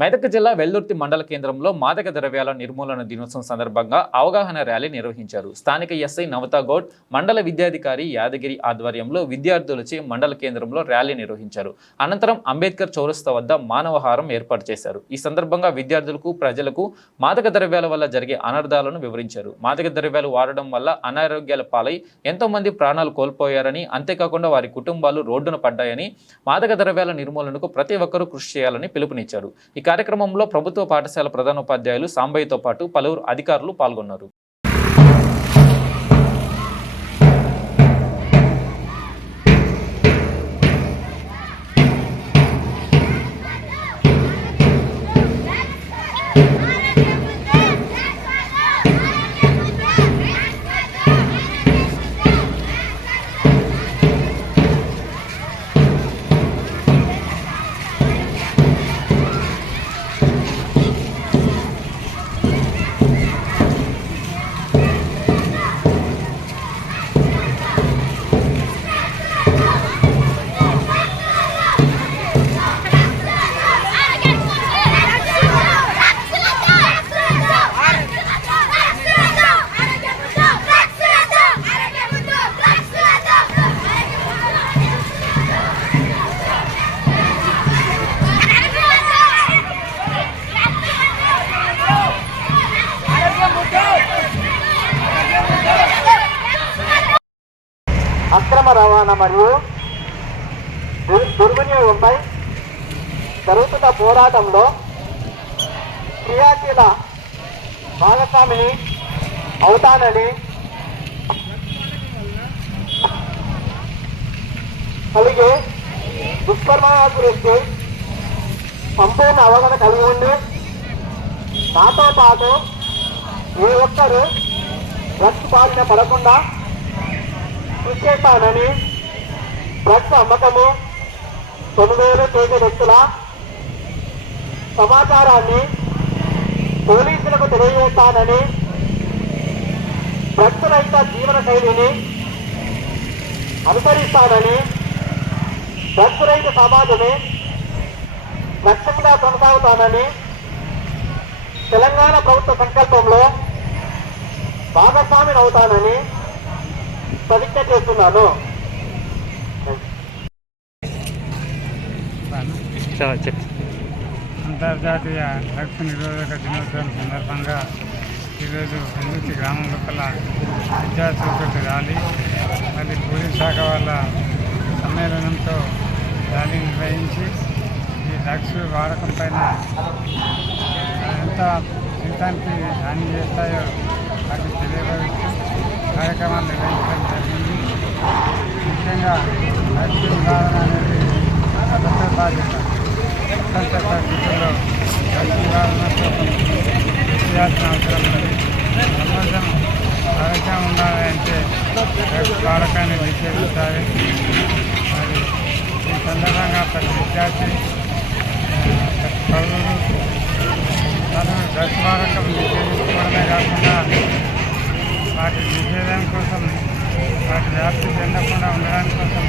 మెదక్ జిల్లా వెల్దుర్తి మండల కేంద్రంలో మాదక ద్రవ్యాల నిర్మూలన దినోత్సవం సందర్భంగా అవగాహన ర్యాలీ నిర్వహించారు. స్థానిక ఎస్ఐ నవతా గౌడ్, మండల విద్యాధికారి యాదగిరి ఆధ్వర్యంలో విద్యార్థులచే మండల కేంద్రంలో ర్యాలీ నిర్వహించారు. అనంతరం అంబేద్కర్ చౌరస్తా వద్ద మానవహారం ఏర్పాటు చేశారు. ఈ సందర్భంగా విద్యార్థులకు, ప్రజలకు మాదక ద్రవ్యాల వల్ల జరిగే అనర్థాలను వివరించారు. మాదక ద్రవ్యాలు వాడడం వల్ల అనారోగ్యాల పాలై ఎంతో మంది ప్రాణాలు కోల్పోయారని, అంతేకాకుండా వారి కుటుంబాలు రోడ్డున పడ్డాయని, మాదక ద్రవ్యాల నిర్మూలనకు ప్రతి ఒక్కరూ కృషి చేయాలని పిలుపునిచ్చారు. ఈ కార్యక్రమంలో ప్రభుత్వ పాఠశాల ప్రధానోపాధ్యాయులు సాంబయ్యతో పాటు పలువురు అధికారులు పాల్గొన్నారు. అక్రమ రవాణా మరియు దుర్వినియోగంపై జరుగుతున్న పోరాటంలో క్రియాశీల భాగస్వామిని అవుతానని కలిగే దుష్పరిణామాల గురించి సంపూర్ణ అవగాహన కలిగి ఉండి నాతో పాటు ఏ ఒక్కరూ డ్రగ్స్ బారిన పడకుండా కృషి చేస్తానని, డ్రగ్స్ అమ్మకము, కొనుగోలు చేసే వ్యక్తుల సమాచారాన్ని పోలీసులకు తెలియజేస్తానని, డ్రగ్స్ రహిత జీవన శైలిని అనుసరిస్తానని, డ్రగ్స్ రహిత సమాజమే లక్ష్యంగా కొనసాగుతానని తెలంగాణ ప్రభుత్వ సంకల్పంలో భాగస్వామిని అవుతానని ప్రతిజ్ఞ చేస్తున్నాను. అంతర్జాతీయ డ్రగ్స్ నిరోధక దినోత్సవం సందర్భంగా ఈరోజు వెల్దుర్తి గ్రామం లోపల విద్యార్థులతో ర్యాలీ, మళ్ళీ పోలీస్ శాఖ వాళ్ళ సమ్మేళనంతో ర్యాలీ నిర్వహించి ఈ డ్రగ్స్ వాడకం పైన ఎంత జీవితానికి హాని చేస్తాయో వాటిని తెలియపరుస్తూ కార్యక్రమాలు నిర్వహించడం జరిగింది. ముఖ్యంగా డ్రగ్స్ నివారణ అనేది ప్రభుత్వ బాధ్యత. ప్రపంచ పరిస్థితుల్లో డ్రగ్స్ నివారణతో చేయాల్సిన అవసరం ఉన్నది. సమాజం ఆరోగ్యం ఉండాలంటే డ్రగ్స్ వాడకాన్ని నిషేధించాలి. మరి ఈ సందర్భంగా ప్రతి విద్యార్థి, ప్రతి పౌరుడు తను డ్రగ్స్ వాడకం నిషేధించుకోవడమే కాకుండా వాటి నిషేధం కోసం, వాటి వ్యాప్తి చెందకుండా ఉండడానికి కోసం